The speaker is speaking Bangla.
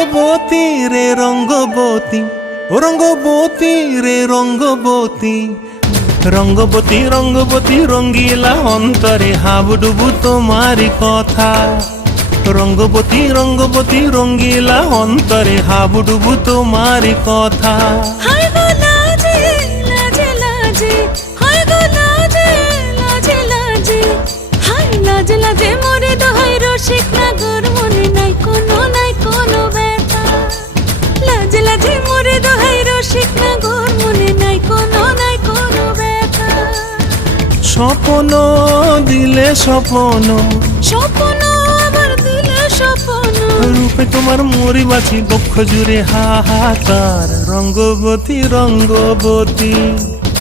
রঙ্গবতী রে রঙ্গবতী, ও রঙ্গবতী রে রঙ্গবতী, রঙ্গবতী রঙ্গবতী রঙ্গিলা অন্তরে হাবুডুবু তোমারি কথা। রঙ্গবতী রঙ্গবতী রঙ্গিলা অন্তরে হাবুডুবু তোমারি কথা। হায় গো লাজে লাজে লাজে, হায় গো লাজে লাজে লাজে, হায় লাজে লাজে মোরে দোহাই রসিক নাগর মনে নাই কোনো ব্যথা। লাজে লাজে মোরে দোহাই রসিক নাগর মনে নাই কোনো ব্যথা। স্বপ্ন দিলে স্বপ্ন, স্বপ্ন আবার দিলে স্বপ্ন, রূপে তোমার মরি বাছি বক্ষ জুড়ে হাহাকার। রঙ্গবতী রঙ্গবতী